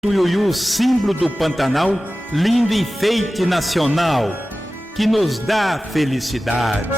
Tuiuiu, símbolo do Pantanal, lindo enfeite nacional, que nos dá felicidade.